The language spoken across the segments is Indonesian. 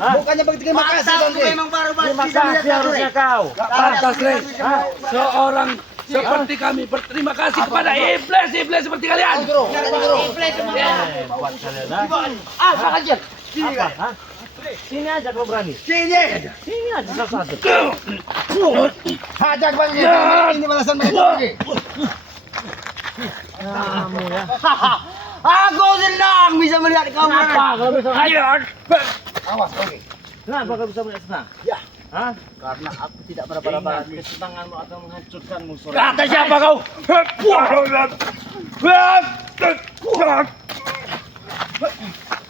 Bukannya berterima kasih dong, Terima kasih harusnya kau. Pantas, Rey. Seorang seperti kami berterima kasih kepada iblis seperti kalian. Iblis semua. Buat kalian. Apa aja? Apa? Sini aja kau berani. Sini aja. Sini aja satu-satu. Hajak bang, ini balasan mereka lagi. Kamu ya. Aku senang bisa melihat kamu. Kenapa kalau bisa? Ayo. Awas, oke. Kenapa kau bisa melihat senang? Ya, Hah? karena aku tidak meraba-raba. Kesenanganmu akan menghancurkanmu sore. Kata siapa kau?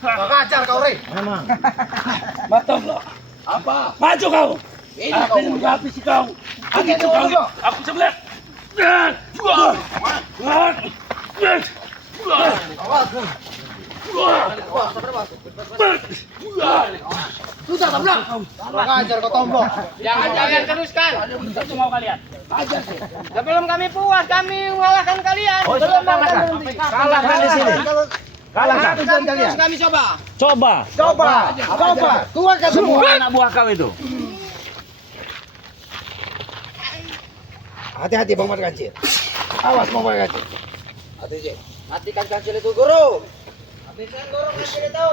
Mengajar kau, Rey. Memang. Matang kau. Apa? Maju kau. Ini Aku kau. ingin habis kau. Aku Ini kau. Aku bisa melihat. Sudah, tak bilang. Mengajar kau tombol. Jangan teruskan. Itu mau kalian. Sebelum kami puas, kami mengalahkan kalian. Oh, sudah kalahkan. Kalahkan di sini. Kalahkan. Tujuan kalian. Kami coba. Coba. Coba. Keluarkan semua. Semua anak buah kau itu. Hati-hati bang Mat Kancil. Awas bang Mat Kancil. Hati-hati. Matikan kancil itu guru. Matikan guru kancil itu.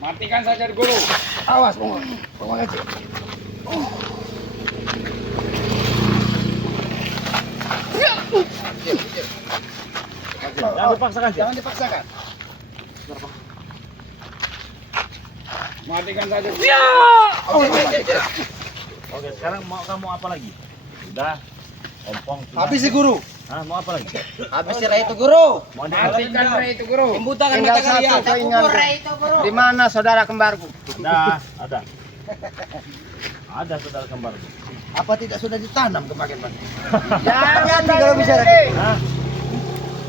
Matikan saja guru. Awas bang Mat Kancil. Jangan dipaksakan. Jangan dipaksakan. Matikan saja. Oke, sekarang mau kamu apa lagi? Sudah. Ompong. sudah. Habis si guru. Hah, mau apa lagi? Habis si Ray itu guru. Mau apa lagi? Matikan Ray itu guru. Membutakan mata kalian. Di mana saudara kembarku? Ada. Ada saudara kembar. Apa tidak sudah ditanam kemarin bang? Jangan kalau bicara. Hah?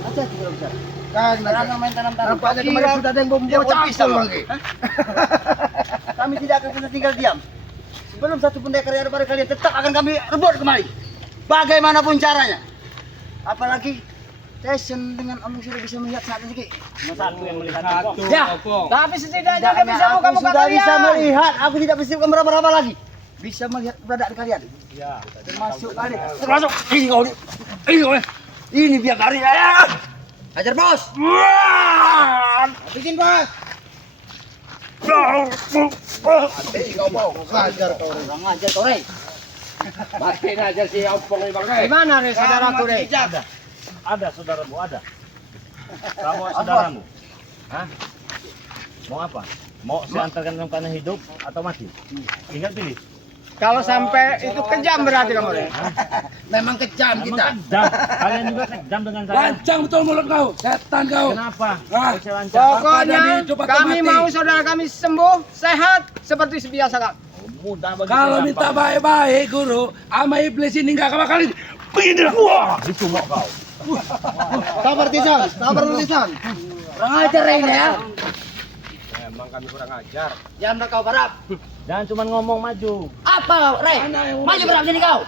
Hati-hati kalau bicara. Kan main tanam-tanam. nampaknya kemarin sudah ada yang bom campur bang. Kami tidak akan pernah tinggal diam. Sebelum satu pendekar yang ada pada kalian tetap akan kami rebut kembali. Bagaimanapun caranya. Apalagi Tyson dengan Omong sudah bisa melihat saat ini. Cuma satu yang melihat Ompong. Ya, Tapi setidaknya kami bisa buka aku muka sudah kalian. bisa melihat. Aku tidak bisa meraba-raba lagi. Bisa melihat keberadaan kalian. Ya. Termasuk kalian. Termasuk ini kau. Ini kau. Ini biar kalian. Ajar bos. Bikin bos. Hati kau mau. Ajar kau. Ajar kau Rey. Matiin aja si Ompong ini bang. Di mana Ray saudaraku Ray? Ada saudaramu, ada. Kamu saudaramu. Hah? Mau apa? Mau saya antarkan dalam keadaan hidup atau mati? Tinggal pilih. Kalau sampai itu kejam berarti kamu Ray. Memang kejam Memang kita. kejam. Kalian juga kejam dengan saya. Lancang betul mulut kau. Setan kau. Kenapa? Ah. Kau lancar. Pokoknya Makanya hidup atau kami mati. mau saudara kami sembuh, sehat seperti biasa kak. Mudah bagi Kalau saya, minta Pak. baik-baik guru, ama iblis ini nggak bakal begini lah. Wah. Itu mau kau. Sabar Tisan. Sabar Tisan. Kurang ajar Rey ini ya. Emang kami kurang ajar. Jangan kau barap. Jangan cuma ngomong maju. Apa kau Rey? Mana yang Maju berapa sini kau?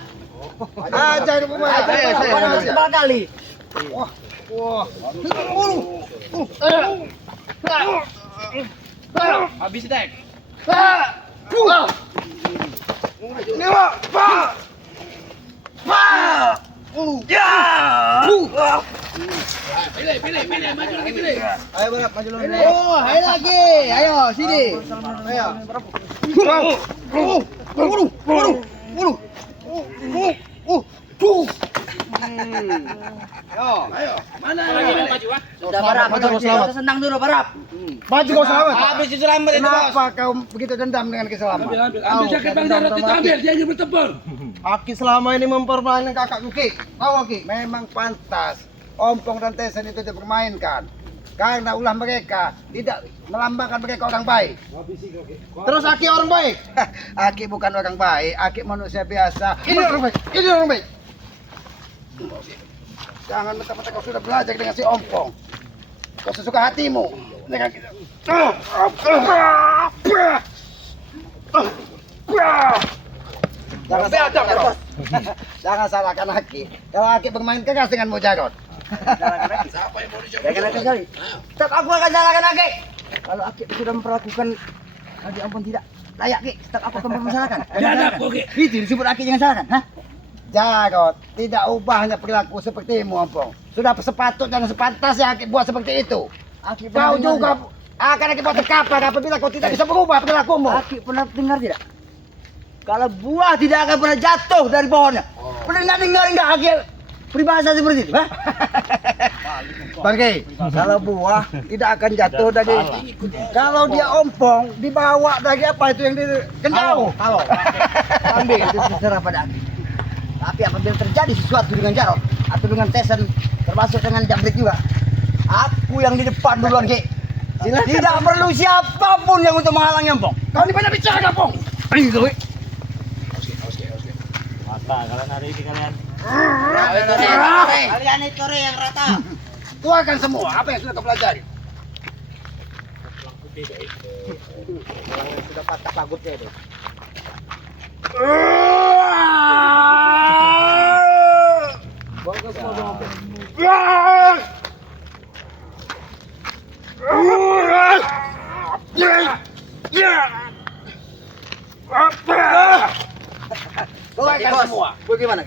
Ajar itu pemain. Kepala kali. Wah. Habis dek. Ini Pak. Ya. Pilih, maju lagi pilih. Ayo barap maju lagi. Oh, ayo lagi. Ayo sini. Ayo. Ayo, mana Lagi yang maju ah. Sudah barap, kita senang dulu barap. Maju kau selamat. Habis itu selamat itu bos. Kenapa kau begitu dendam dengan keselamatan? Ambil jaket Bang Jarot itu ambil, dia yang bertempur. Aki selama ini mempermainkan kakakku Ki. Tahu Ki? Memang pantas. Ompong dan Tyson itu dipermainkan. Karena ulah mereka tidak melambangkan mereka orang baik. Terus Aki orang baik? Aki bukan orang baik, Aki manusia biasa. Ini orang baik, ini orang baik. Jangan mentah-mentah kau sudah belajar dengan si Ompong. Kau sesuka hatimu dengan kita. Jangan salahkan Aki. Kalau Aki bermain keras dengan Mujarot. Siapa yang mau dicoba? Jangan Aki kali. Tetap aku akan salahkan Aki. Kalau Aki sudah memperlakukan Adik Ompong tidak layak Ki, tetap apa kamu permasalahkan? Biadab kau Ki. Itu disebut Aki jangan salahkan, hah? Jagot, tidak ubahnya perilaku sepertimu Ompong. Sudah sepatutnya dan sepantasnya Aki buat seperti itu. Kau juga akan Aki buat terkapar apabila kau tidak bisa berubah perilakumu. Aki pernah dengar tidak? Kalau buah tidak akan pernah jatuh dari pohonnya. Pernah dengar enggak Aki peribahasa seperti itu, hah? Bang Ki, kalau buah tidak akan jatuh dari kalau dia ompong dibawa dari apa itu yang jauh. Kalau ambil itu terserah pada Aki. Tapi apabila terjadi sesuatu dengan Jarot atau dengan Tesen termasuk dengan Jambrit juga, aku yang di depan duluan Ki. Tidak perlu siapapun yang untuk menghalangi ompong. Kau ini banyak bicara ompong. Ayo Ki. Mata kalian hari ini kalian. Kalian itu yang rata. Tuakan semua apa yang sudah kau pelajari. Sudah patah pagutnya itu. Bagus semua. Tuakan semua. Bagaimana?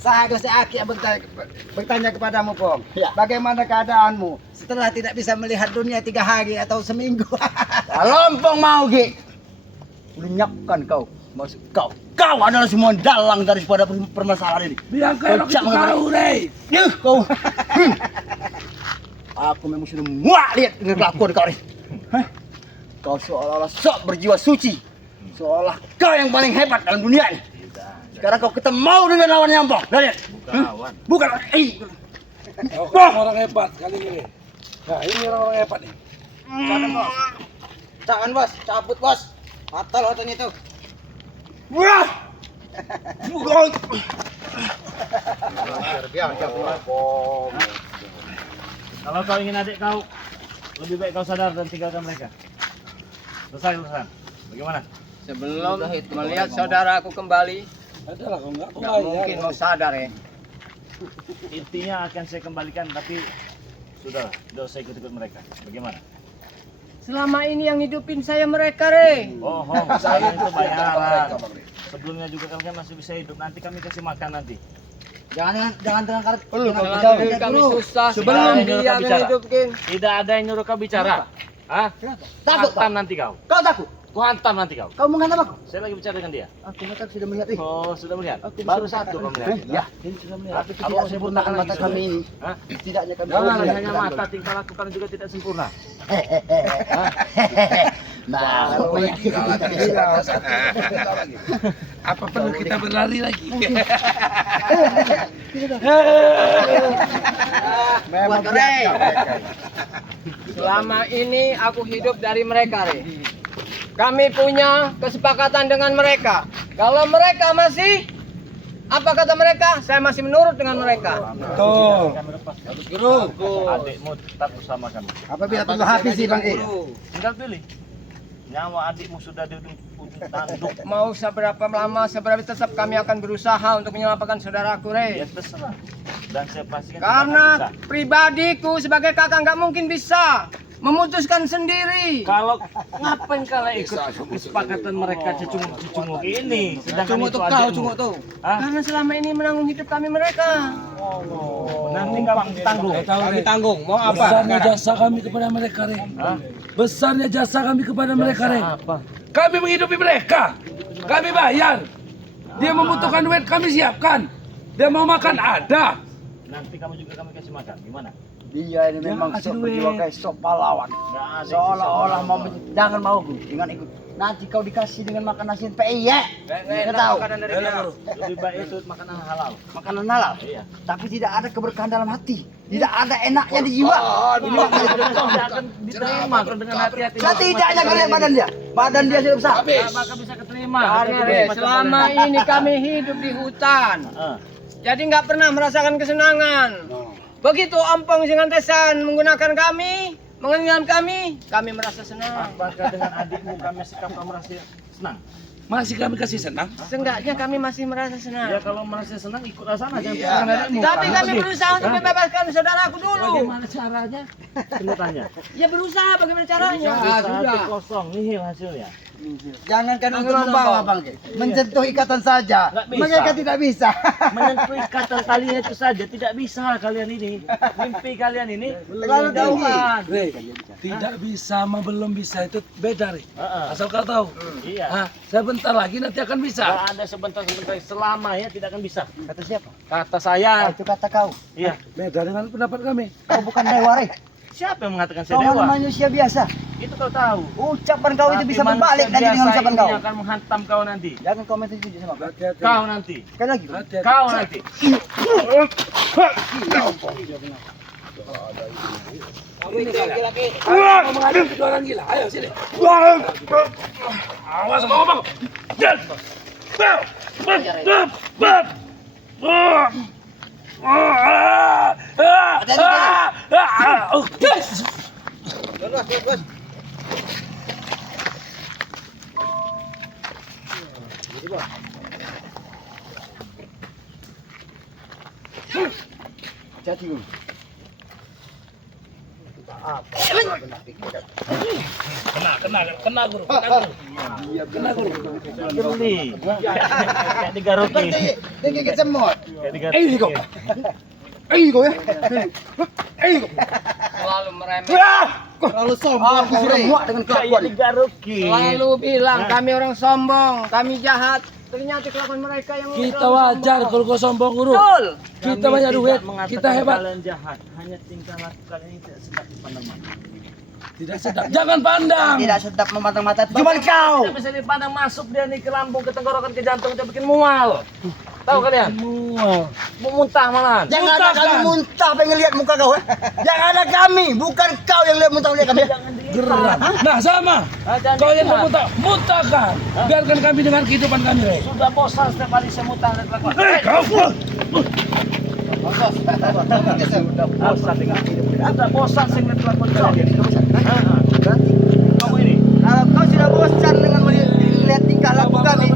Saya Aki yang bertanya kepadamu, Pong. Bagaimana keadaanmu setelah tidak bisa melihat dunia 3 hari atau seminggu? Lompong mau, Ki. Lenyapkan kau. Maksud kau. Kau adalah semua dalang daripada permasalahan ini. Bilang kau kau Rey. Kau. Aku memang sudah muak lihat dengan kelakuan kau ini. Kau seolah-olah sok berjiwa suci. Seolah kau yang paling hebat dalam dunia ini. Sekarang kau ketemu dengan lawan Ompong. Lihat. Bukan lawan. Bukan. Orang hebat kali ini. Nah, ini orang hebat nih. Jangan bos. Jangan bos, cabut bos. Batal hoton itu. Wah. Kalau kau ingin adik kau, lebih baik kau sadar dan tinggalkan mereka. Selesai urusan. Bagaimana? Sebelum melihat saudaraku kembali, Adalah kau enggak nggak mungkin mau sadar ya. Intinya akan saya kembalikan, tapi sudahlah, tidak usah ikut-ikut mereka. Bagaimana? Selama ini yang hidupin saya mereka, Re. Oh, saya itu bayaran. Sebelumnya juga kalian masih bisa hidup. Nanti kami kasih makan nanti. Jangan dengan karet. Jangan kami susah. Sebelum dia kau bicara. hidupin. Tidak ada yang nyuruh kau bicara. Hah? Takut kau. Hantam nanti kau. Kau takut. Kau hantam nanti kau. Kau menghantam aku. Saya lagi bicara dengan dia. Aku mata sudah melihat ini. Oh, sudah melihat? Aku Baru sudah- satu kau melihat. Ya. ini sudah melihat. Tapi tidak sempurnakan mata kami ini. Hah? Setidaknya kami Jangan melihat hanya dengan mata, tingkah laku kalian juga tidak sempurna. Nah, Apa perlu kita berlari lagi? memang Buat Rey. Selama ini aku hidup dari mereka, Re. Kami punya kesepakatan dengan mereka. Kalau mereka masih apa kata mereka, saya masih menurut dengan mereka. Betul. Adikmu tetap bersama kami. apabila perlu habis sih Bang I. Tinggal pilih. Nyawa adikmu sudah di ujung tanduk. Mau seberapa lama, seberapa tetap kami akan berusaha untuk menyelamatkan saudaraku, Ya Re. terserah. Dan saya pastikan Karena tidak akan bisa. pribadiku sebagai kakak nggak mungkin bisa memutuskan sendiri. Kalau ngapain kalian ikut kesepakatan mereka cecunguk ini? Sedangkan itu adikmu. Hah? Karena selama ini menanggung hidup kami mereka. Nanti kamu tanggung. Kami tanggung. Mau apa? Besarnya jasa kami kepada mereka, Rey. Hah? Besarnya jasa kami kepada mereka, Rey. Apa? Kami menghidupi mereka. Kami bayar. Dia membutuhkan duit, kami siapkan. Dia mau makan, ada. Nanti kamu juga kami kasih makan. Gimana? Dia ini memang kasih sok duit. berjiwa kayak sok pahlawan. Nggak ada yang Seolah-olah sisa mau pahlawan. jangan mau Bu, dengan ikut. Nanti kau dikasih dengan makan nasi PI ya. Kita tahu. Makanan dari dia. Lebih baik itu makanan halal. Makanan halal. Iya. Tapi tidak ada keberkahan dalam hati. Tidak ada enaknya di jiwa. Ini makanya Tidak akan diterima kalau dengan hati-hati. setidaknya kalian badan dia. Badan dia sudah besar. Tidak bakal bisa keterima. Karena Re, selama ini kami hidup di hutan. Jadi nggak pernah merasakan kesenangan. Begitu Ompong dengan Tesan menggunakan kami, mengenyam kami merasa senang. Apakah dengan adikmu kami sikap kamu merasa senang? Masih kami kasih senang. Seenggaknya kami masih merasa Ya senang. kalau merasa senang ikutlah sana jangan Iya. tangan nenekmu. Tapi kami berusaha untuk membebaskan saudaraku dulu. Bagaimana caranya? Tunggu tanya. Ya berusaha bagaimana caranya? Usaha kosong, nihil hasilnya. Jangankan untuk Bagaimana, membawa Bang? bang, menyentuh ikatan saja. Nggak bisa. Mereka tidak bisa. Menyentuh ikatan kalian itu saja tidak bisa kalian ini. Mimpi kalian ini Terlalu tinggi. Rey, tidak bisa sama belum bisa itu beda, Rey. Heeh. Asal kau tahu. Iya. Hah, sebentar lagi nanti akan bisa. Nggak ada sebentar-sebentar selamanya tidak akan bisa. Kata siapa? Kata saya. Itu kata kau. Iya. Beda dengan pendapat kami. Kau bukan dewa, Rey. Siapa yang mengatakan saya Kau dewa? hanya manusia biasa. Itu kau tahu. Ucapan kau itu Tapi bisa berbalik manusia nanti dengan biasa ucapan ini kau. akan menghantam kau nanti. Jangan komen setuju sama kau. Hati-hati. Kau nanti. Sekali lagi. Hati-hati. Kau nanti. Kau menghadapi dua orang gila. Ayo sini. Awas sama ngomong. Hati-hati guru. Kena guru. Kena guru. Geli. Kayak digaroki. Dia gigit semut. Kayak digaroki. Ini kau. Ini kau ya. Ini kau. Selalu meremeh. Terlalu sombong kau, Rey. Muak dengan Kayak kelakuan. digaroki. Selalu bilang kami orang sombong, kami jahat. Ternyata kelakuan mereka yang Kita wajar kalau kau sombong guru. Betul. Kita Kami banyak tidak duit. mengatakan Kita hebat. Kalian jahat. Hanya tingkah laku kalian ini tidak sedap dipandang mata. Tidak sedap. Jangan pandang. Tidak sedap memandang mata. Cuma kau. Tidak bisa dipandang masuk dia nih ke lambung, ke tenggorokan, ke jantung, dia bikin mual. Tahu kalian? Mual. Mau muntah malahan. Jangan ada Muntahkan. kami muntah pengen lihat muka kau. Jangan ada kami, bukan kau yang lihat muntah lihat kami. Jangan Gerak. Nah sama. jangan Kau yang dilihat. memuntah, muntahkan. Biarkan kami dengan kehidupan kami, Rey. Sudah bosan setiap hari saya muntah dan kelakuan. Kau. Bosan dengan hidup. Sudah bosan saya ngeliat kelakuan kalian. Kamu ini. Kalau kau sudah bosan dengan melihat tingkah laku kami,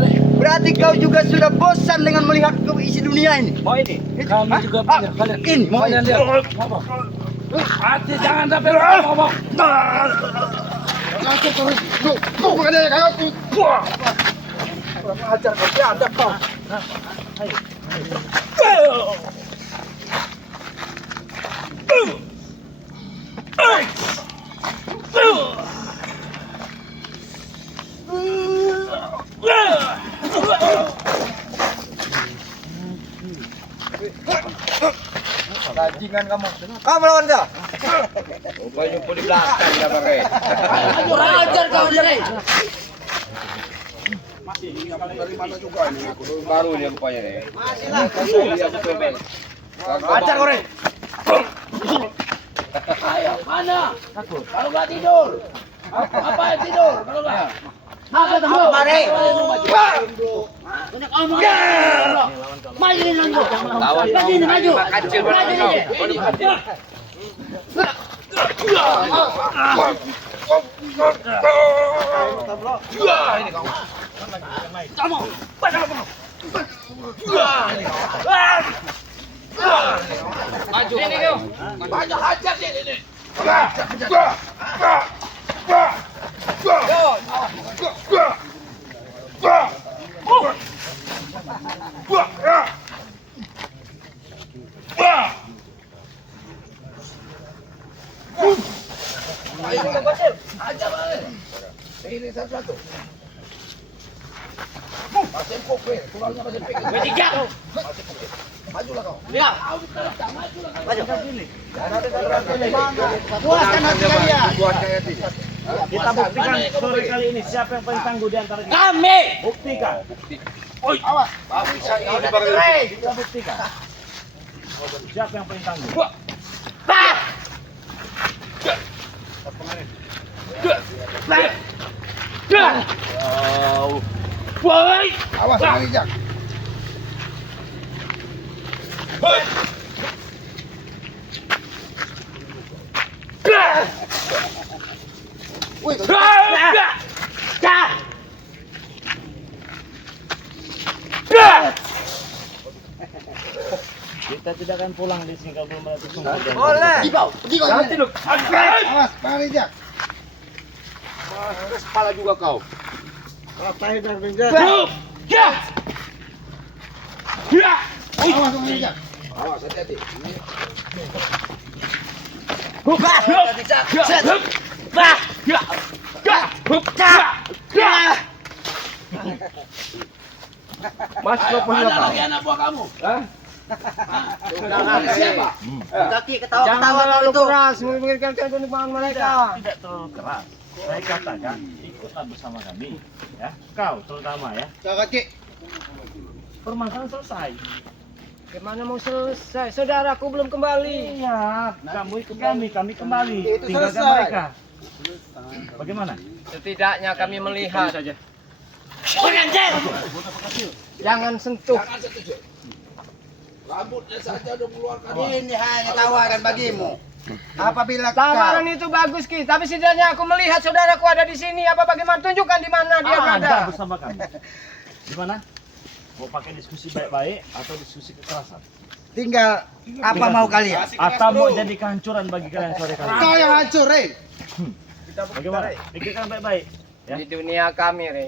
berarti kau juga sudah bosan dengan melihat isi dunia ini. Mau ini. Kami juga punya. Kalian. Ini, mau Kalian ini. lihat. Ngomong. Hati jangan sampai lupa ngomong. Ajar kau, ada kau. Bajingan kamu. Kamu melawan dia. Rupanya pun di belakang ya, Bang Rey. Ajar kau, Rey. Baru dia rupanya nih. Ajar kau, Rey. Ayo, mana? Kalau nggak tidur. Apa yang tidur? Kalau nggak. Apa tahu, Rey? Kecil banget kau. Maju. Sini kau. Banyak hajar sini. Ini satu-satu. Masih pokok, tulangnya masih pikir. Bertiga. Majulah kau. Ya. Puaskan hati kalian. Kita buktikan sore kali ini siapa yang paling tangguh di antara kita. Kami. Buktikan. Awas. Kita buktikan. Siapa yang paling tangguh? Awas, Rijak. Wih, tidak akan pulang di sini kalau belum melihat sungguh. Boleh. Nanti lu. Awas, Pak Rijak. Kepala juga kau. Ya. Ya. Awas, Pak Rijak. Mas, kau punya lagi anak buah kamu? Hah? Siapa? Jangan terlalu keras memikirkan kehidupan mereka. Tidak terlalu keras. Saya katakan ikutlah bersama kami, ya. Kau terutama ya. Kaki. Permasalahan selesai. Gimana mau selesai? Saudaraku belum kembali. Iya, kamu ikut kami kembali. Itu Tinggalkan selesai. mereka. Bagaimana? Setidaknya kami melihat. Jangan sentuh. Rambutnya saja udah keluarkan. Ini hanya tawaran bagimu. Apabila Tawaran itu bagus Ki, tapi setidaknya aku melihat saudaraku ada di sini. Apa bagaimana? Tunjukkan di mana dia berada. Ada bersama kami. Di mana? Mau pakai diskusi baik-baik atau diskusi kekerasan? tinggal apa mau kalian? Atau mau jadi kehancuran bagi kalian sore kali? Kau yang hancur, Rey. Bagaimana? Pikirkan baik-baik. Ya. Di dunia kami, Re.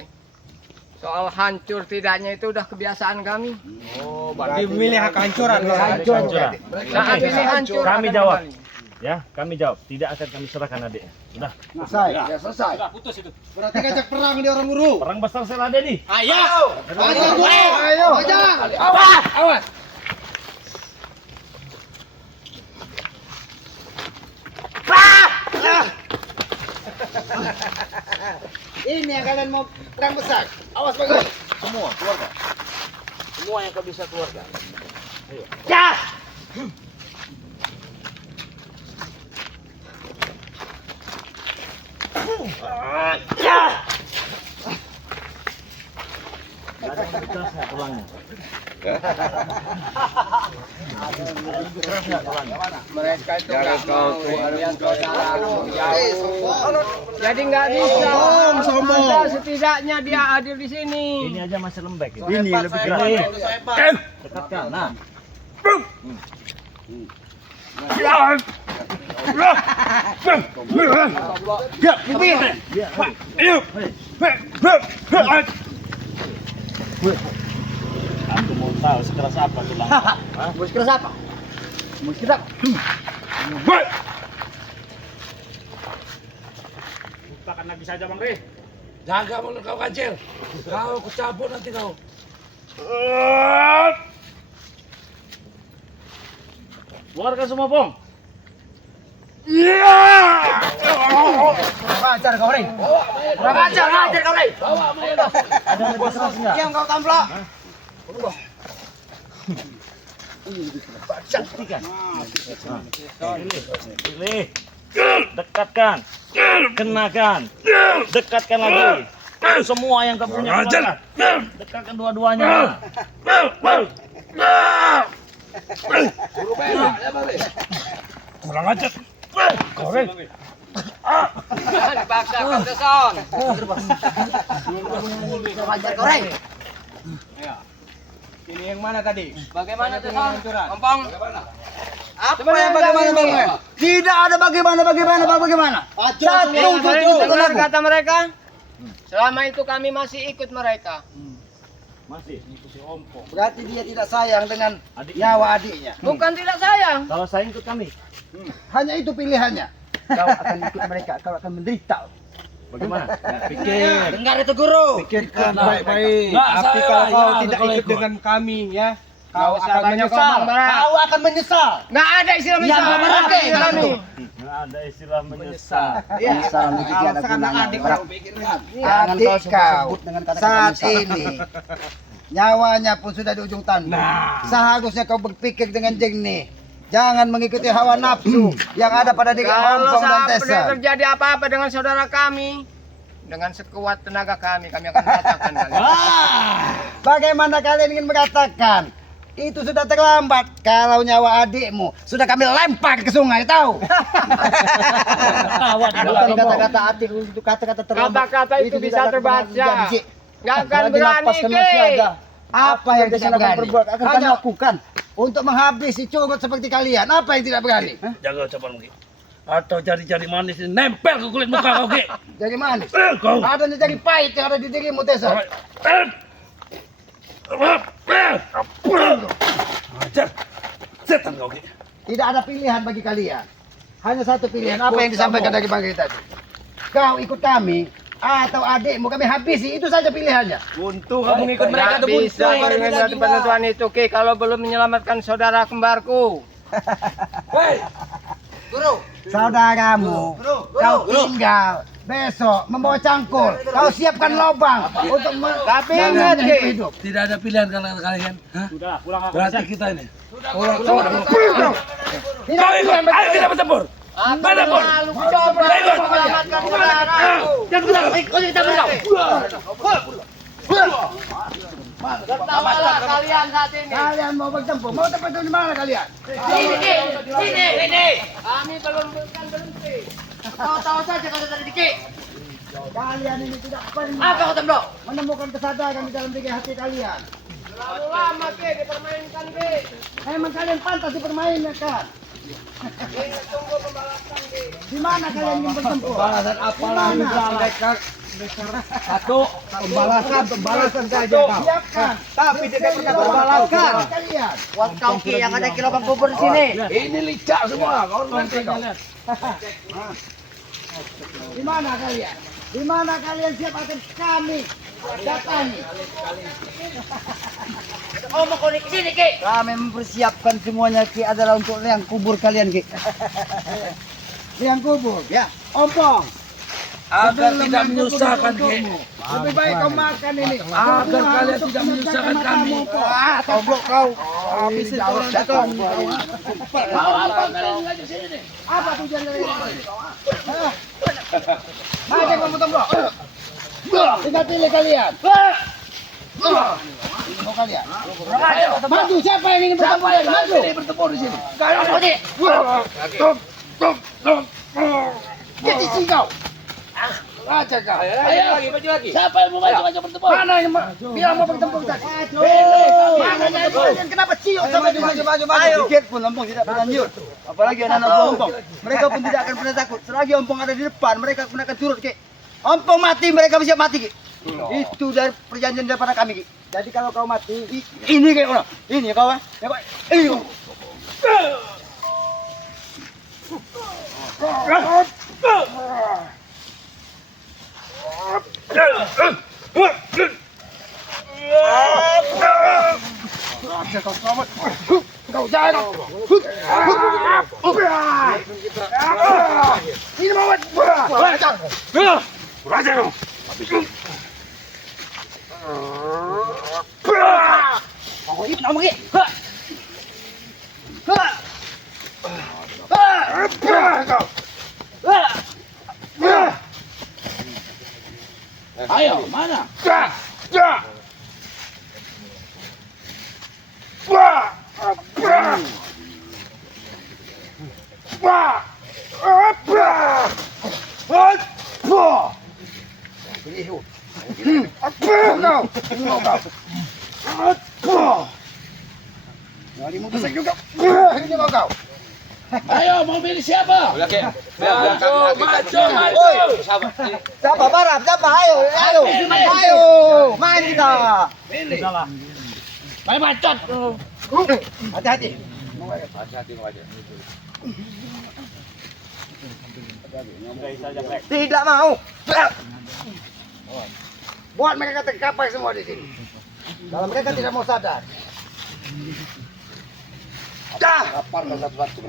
Soal hancur tidaknya itu udah kebiasaan kami. Oh, Berarti memilih kehancuran. Kehancuran. Saat ini hancur. Kami akan jawab. kembali. Ya, kami jawab. Tidak akan kami serahkan adiknya. Sudah. Selesai. Ya, selesai. Berarti ngajak perang di orang guru. Perang besar sela Dedi. Ayo. Ajar guru. Ayo. Ajar. Awas, awas. Ini yang kalian mau perang besar. Awas bagus. Semua keluarga. Semua yang kau bisa keluarga. Ayo. Ada yang kerasnya tulangnya. Kerasnya tulangnya. Mereka itu nggak mau lihat saudaraku jauh. Jadi nggak bisa. Ada setidaknya dia hadir di sini. Ini aja masih lembek. Ya. Ini lebih keras. Dekatkan. Nah. Aku mau tahu sekeras apa tulangnya. Hah? Mus keras apa? Mus keras. Bukakan lagi saja Bang Re. Jaga mulut kau kancil. Kau kecabut nanti kau. Keluarkan semua, Bong. Ajar kau, Rey. Ajar kau, Re. Ada yang lebih keras enggak? Diam kau tamplok. Buktikan. Pilih. Dekatkan. Kenakan. Dekatkan lagi. Itu semua yang kau punya keluarkan. Dekatkan dua-duanya. Kurang ajar. Kau Rey. Dipaksa kau ke son. Ajar kau, Rey. Ini yang mana tadi? Bagaimana tuh son? Ompong. Apa yang bagaimana? Tidak ada bagaimana. Satu Dengar kata mereka. Selama itu kami masih ikut mereka. Masih ikuti ompong. Berarti dia tidak sayang dengan Adiknya. nyawa adiknya. Bukan tidak sayang. Kalau saya ikut kami. Hanya itu pilihannya. Kau akan ikut mereka, kau akan menderita. Bagaimana? Pikir, Dengar itu guru. pikirkan baik-baik. Nggak, Tapi saya kalau kau ya, tidak kalau ikut ikut. dengan kami, ya, Nggak kau usah akan banyak menyesal. ngomong, Barak. Kau akan menyesal. Nggak ada istilah Yang menyesal. berarti Nggak ada kami. Nggak ada istilah menyesal. Menyesal itu Kalau tiada sekarang gunanya. adik Berat. kau pikirkan. Adik kau saat ini nyawanya pun sudah di ujung tanduk. Seharusnya kau berpikir dengan jernih. Jangan mengikuti hawa nafsu yang ada pada diri Kalau Ompong dan sampai Tessa. terjadi apa-apa dengan saudara kami, dengan sekuat tenaga kami akan katakan kalian. Bagaimana kalian ingin mengatakan? Itu sudah terlambat. Kalau nyawa adikmu sudah kami lempar ke sungai, tahu? Bukan kata-kata adik itu kata-kata terlambat. Kata-kata itu bisa tidak akan terbaca. pernah terjadi. Nggak akan Apalagi berani, napaskan Ki. masih ada. Apa yang kalian akan perbuat akan kami lakukan. untuk menghabisi cungut seperti kalian. Apa yang tidak berani? Jaga ucapan Ki. Atau jari-jari manis ini nempel ke kulit muka kau Ki. Jadi manis. Kau. Ada jadi pahit yang ada di dirimu, Tesa. Ajar. Setan kau Ki. Tidak ada pilihan bagi kalian. Hanya satu pilihan. Apa yang disampaikan dari Bang Giri tadi? Kau ikut kami atau adikmu kami habisi. Itu saja pilihannya. Buntu kamu ngikut mereka Tidak tuh buntu. bisa kami mengambil penentuan itu Ki kalau belum menyelamatkan saudara kembarku. Hei. Saudaramu, kau tinggal besok membawa cangkul. Kau siapkan lobang untuk Tapi ingat, Ki. hidup. Tidak ada pilihan kalian. Hah? Sudahlah, pulang aku. Berarti kita ini. Tidak Kau ikut. Ayo kita bertempur. Mana pun. Lalu coba Ikut. menyelamatkan saudaraku. Tertawalah kalian saat ini. Kalian mau bertempur? Mau tempur di mana kalian? Sini. Kami belum berhenti. Tahu-tahu saja kau tadi Ki. Kalian ini tidak pernah menemukan kesadaran di dalam diri hati kalian. Terlalu lama Ki dipermainkan Ki. Memang kalian pantas dipermainkan. Ini tunggu pembalasan Ki. Di mana kalian ingin bertempur? Balasan apa lagi mereka? Satu, pembalasan saja kau. Siapkan. Tapi tidak pernah berbalaskan. Kalian. Buat kau Ki yang ada kilauan kubur di sini. Ini licak semua. Kau nanti kau. Di mana kalian? Di mana kalian siap akan kami datangi? Ngomong kau di sini Ki. Kami mempersiapkan semuanya Ki adalah untuk liang kubur kalian Ki. Liang kubur? Ya. Ompong. Agar tidak menyusahkan Ki. Lebih baik kau makan ini. Agar kalian tidak menyusahkan kami. Toblok kau. Habisin orang datang. Apa tujuan dari ini? Mana kamu toblok? Tinggal pilih kalian. Mau kalian? Maju, siapa yang ingin bertempur? Maju. Bertempur di sini. Jadi kau. Raja kau. Ayo, maju lagi. Siapa yang mau maju bertempur? Mana yang Bilang mau bertempur tadi. Mana yang kalian kenapa cium sama maju. Ayo. Sedikit pun Ompong tidak berlanjut. Apalagi anak-anak Ompong. Mereka pun tidak akan pernah takut. Selagi Ompong ada di depan, mereka pun akan turut Ki. Ompong mati, mereka siap mati Ki. Itu dari perjanjian daripada kami Ki. Jadi kalau kau mati, Ini kayak mana? Ini kau ah. Ya, Pak. Ini kau. kau jangan. Ini mau Ayo, mana? Ayo, mau pilih siapa? Maju. Siapa Barap? Siapa? Ayo. Main kita. Pilih. Main bacot. hati-hati. Tidak mau. Buat mereka terkapai semua di sini. Kalau mereka tidak mau sadar. Laparkan satu-satu.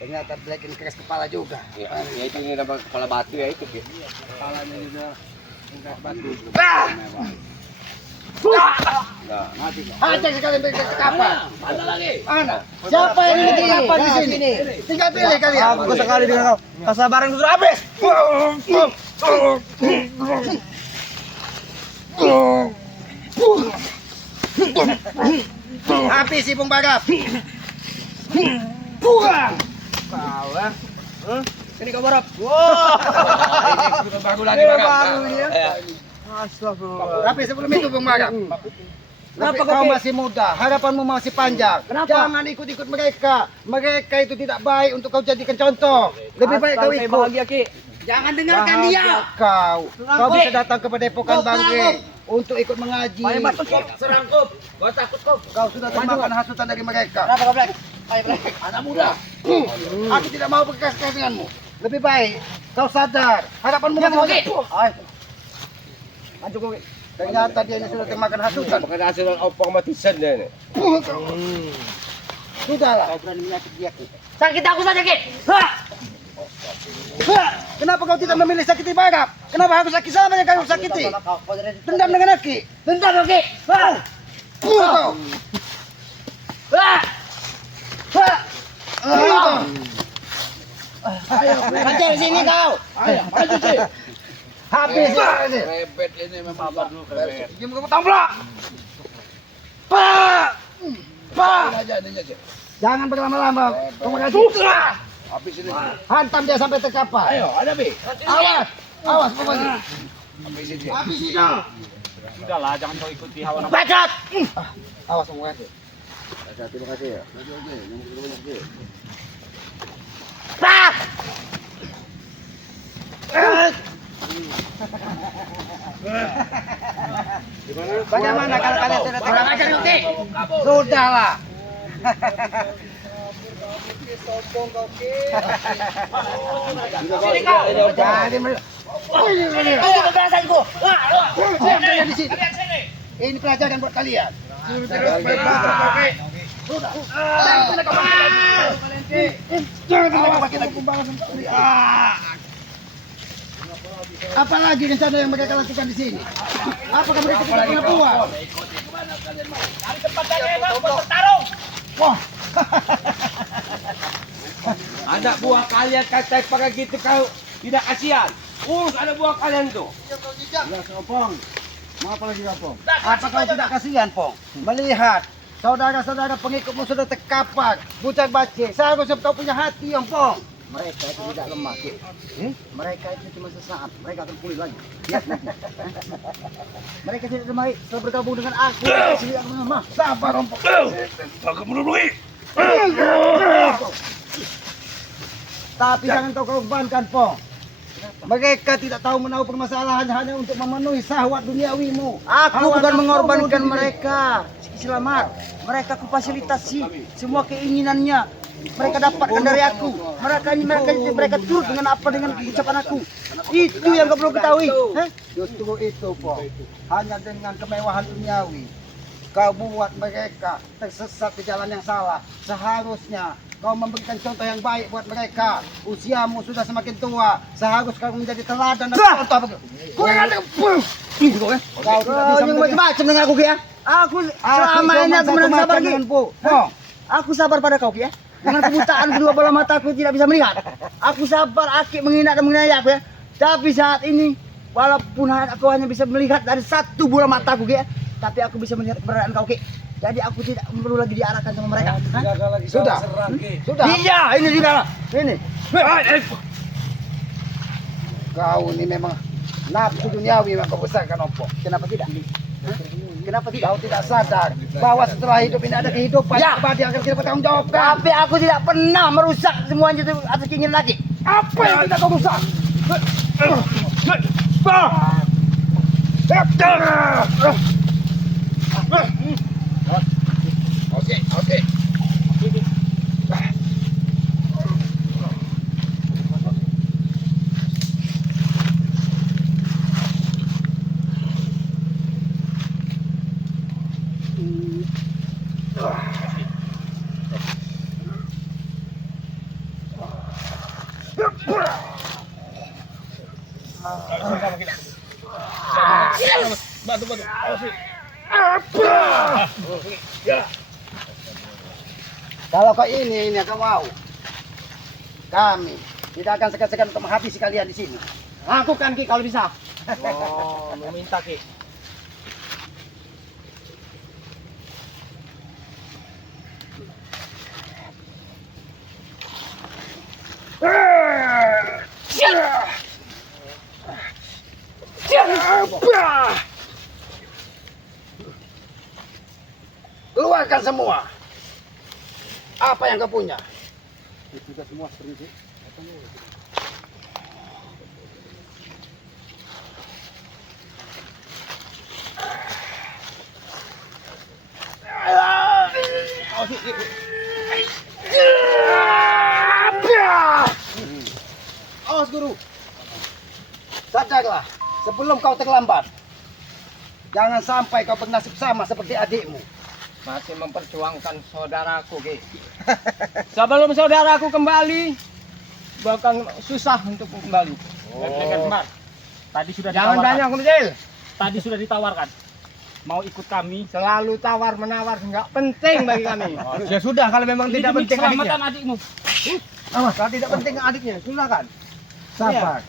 Ternyata Black ini keras kepala juga. Ya itu ini dapat kepala batu ya itu. Kepalanya juga keras batu. Hajak sekali mereka terkapai. Mana lagi? Mana? Siapa yang ingin terkapai di sini? Tinggal pilih kalian. Aku sekali dengan kau. Kesabaran sudah habis. Habis si Bung Bagap. Kau Sini kau borok. Baru lagi Bang. Tapi sebelum itu Bung Magam, Kenapa kau kau masih muda, harapanmu masih panjang. Kenapa? Jangan ikut-ikut mereka. Mereka itu tidak baik untuk kau jadikan contoh. Lebih baik kau Saya ikut. bahagia Ki. Jangan dengarkan dia. Bahagia kau bisa datang ke Padepokan Bangke untuk ikut mengaji. Ayo batu Ki. Serangkup. Gua takut kau. Kau sudah termakan hasutan dari mereka. Kenapa kau Black? Ayo Black. Anak muda. Aku tidak mau berkeras-keras denganmu. Lebih baik kau sadar harapanmu masih banyak. Ayo. Maju kau Ki. Ternyata dia ini sudah termakan hasutan. Bukan hasil opong matisan dia ni. Sudahlah. Kau berani menyakiti dia, Ki. Sakit aku saja Ki. Kenapa kau tidak memilih sakiti Bagap? Kenapa harus sakit sama yang kau sakiti? Dendam dengan Aki. Dendam kau Ki. Kau. Hancur sini kau. Ayo, maju sih. Habis. Rebet ini memang baru rebet. Diam kamu tamplak. Pak. Pak. Aja ini aja. Jangan berlama-lama. Kau mengaji. Habis ini. Hantam dia sampai tercapai. Ayo, ada Bi. Awas. Awas pokoknya. Habis ini. Habis itu. Sudahlah, jangan kau ikuti hawa nafsu. Bacot. Awas kamu mengaji. Terima kasih ya. Pak. Bagaimana kalau kalian sudah kurang ajar Yuki? Sudahlah. Sini kau. Jadi Jangan di sini. Ini pelajaran buat kalian. Sudah. Jangan pakai lagi. Apalagi rencana yang mereka lakukan di sini? Apakah mereka tidak punya buah? Wah, Ada buah kalian kata pakai gitu kau tidak kasihan. Urus ada buah kalian tuh. ya Opong. Mau apa lagi Opong? Apa kau tidak kasihan, Pong? Melihat saudara-saudara pengikutmu sudah terkapak, bucak bacik. Seharusnya kau punya hati, Opong. Mereka itu tidak lemah, Ki. Mereka itu cuma sesaat, mereka akan pulih lagi. Lihat nanti. Mereka tidak lemah, setelah bergabung dengan aku, mereka tidak akan lemah. Sabar, Opong. Aku menurui. Tapi jangan kau korbankan, Pong. Mereka tidak tahu menahu permasalahan hanya untuk memenuhi syahwat duniawimu. Aku Hawa bukan nafsu mengorbankan diri. mereka. Selamat. Mereka aku fasilitasi semua keinginannya. Mereka dapatkan dari aku. Mereka turut dengan apa dengan ucapan aku. Itu yang kau perlu ketahui. Hah? Justru itu, Pong. Hanya dengan kemewahan duniawi, kau buat mereka tersesat di jalan yang salah. Seharusnya kau memberikan contoh yang baik buat mereka. Usiamu sudah semakin tua. Seharusnya kau menjadi teladan dan contoh. Kurang ada. Kau tidak Kau bisa yang menjadi macam-macam dengan aku, Ki, ya. Aku selama ini aku menang sabar, Ki. denganku. Pong. Aku sabar pada kau, Ki, ya. Dengan kebutaan kedua bola mataku tidak bisa melihat. Aku sabar, Aki menghina dan menganiaya aku, ya. Tapi saat ini, walaupun aku hanya bisa melihat dari satu bola mataku, Ki, ya. Tapi aku bisa melihat keberadaan kau, Ki. Jadi aku tidak perlu lagi diarahkan sama mereka. Hah? Sudah. Sudah. Iya, ini juga lah. Ini. Kau ini memang nafsu duniawi yang kau besarkan, Oppo. Kenapa tidak? Hah? Kenapa tidak? Kau tidak sadar bahwa setelah hidup ini ada kehidupan Ya. abadi yang akan kita bertanggung jawabkan. Tapi aku tidak pernah merusak semuanya itu atas keinginan laki. Apa yang tidak kau rusak? Oke. Kalau kau ini yang kau mau, kami tidak akan segan-segan untuk menghabisi kalian di sini. Lakukan Ki kalau bisa. Oh, meminta Ki. Keluarkan semua. Apa yang kau punya? Kita semua seperti itu. Awas guru. Sadarlah, sebelum kau terlambat. Jangan sampai kau bernasib sama seperti adikmu. Masih memperjuangkan saudaraku, Ki. Sebelum saudaraku kembali, bahkan susah untuk kembali. Tadi sudah Jangan ditawarkan. banyak kecil. Tadi sudah ditawarkan. Mau ikut kami. Selalu tawar menawar, nggak penting bagi kami. Ya sudah, kalau memang Ini tidak demi penting adiknya. keselamatan adikmu. Awas, kalau tidak penting adiknya, silakan. Sabar.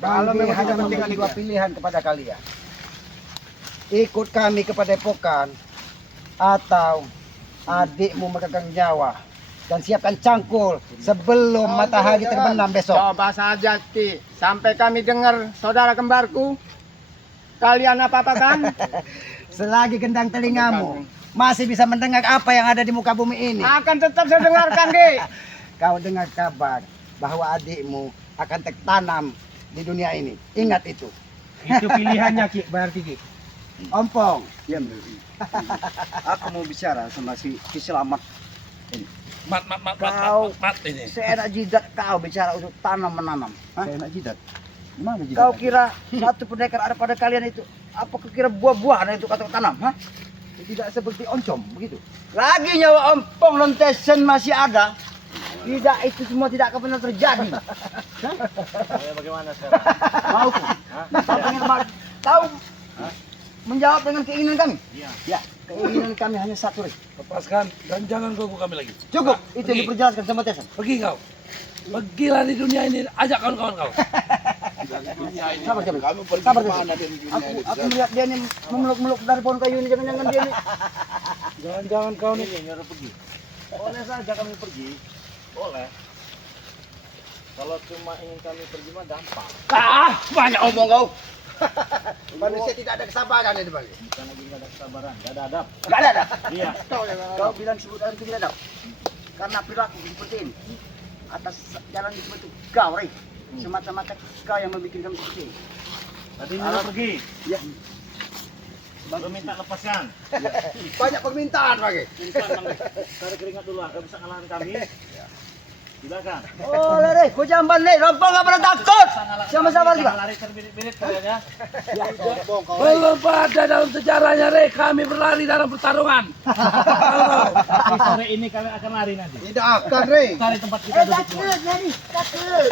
Kalau Kami memang hanya tidak penting memberi dua adiknya. pilihan kepada kalian. Ikut kami ke Padepokan atau adikmu memegang nyawa dan siapkan cangkul sebelum matahari terbenam besok. Coba saja, Ki. Sampai kami dengar saudara kembarku. Kalian apa-apakan? Selagi gendang telingamu masih bisa mendengar apa yang ada di muka bumi ini. Akan tetap saya dengarkan, Ki. Kau dengar kabar bahwa adikmu akan tertanam di dunia ini. Ingat itu. Itu pilihannya Ki, berarti Ki. Ompong, Ya, aku mau bicara sama si Selamat. Mat ini. Seenak jidat kau bicara untuk tanam menanam. enak jidat. Gimana jidat? Kau kira satu pendekar ada pada kalian itu? Apa kau kira buah-buahan itu kata tanam? Hah? Tidak seperti oncom begitu. Lagi nyawa ompong dan tesen masih ada. Tidak, itu semua tidak akan pernah terjadi. Bagaimana sekarang? Mau ku? Kau pengen tahu menjawab dengan keinginan kami? Iya. Ya, keinginan kami hanya satu, Rik. Lepaskan dan jangan ganggu kami lagi. Cukup, itu yang diperjelaskan sama Tesen. Pergi kau. Pergilah di dunia ini, ajak kawan-kawan kau. Sabar, sabar. Aku melihat dia ini memeluk-meluk dari pohon kayu ini, jangan-jangan dia ini. Jangan-jangan kau nih. Ini nyuruh pergi. Boleh saja kami pergi. Boleh. Kalau cuma ingin kami pergi mah gampang. Banyak omong kau. Manusia tidak ada kesabaran ini bang. Bukan lagi nggak ada kesabaran, nggak ada adab. Gak ada. Iya. Kau bilang sebutan itu tidak ada. Karena perilaku seperti ini. Atas jalan seperti itu, kau, Rik. Semata-mata kau yang membuat kami seperti ini. Tadi nyuruh pergi. Ya. Lu minta lepaskan. Banyak permintaan bang. Tarik keringat dulu, nggak bisa ngalahin kami. Silakan. Oh, Rik, kau jangan balik. Rompong gak pernah takut. Sama-sama juga. Lari terbirit-birit kalian ya. Belum ada dalam sejarahnya, Rek. Kami berlari dalam pertarungan. Di sore ini kami akan lari nanti. Tidak akan Rey. Cari tempat kita duduk. Takut.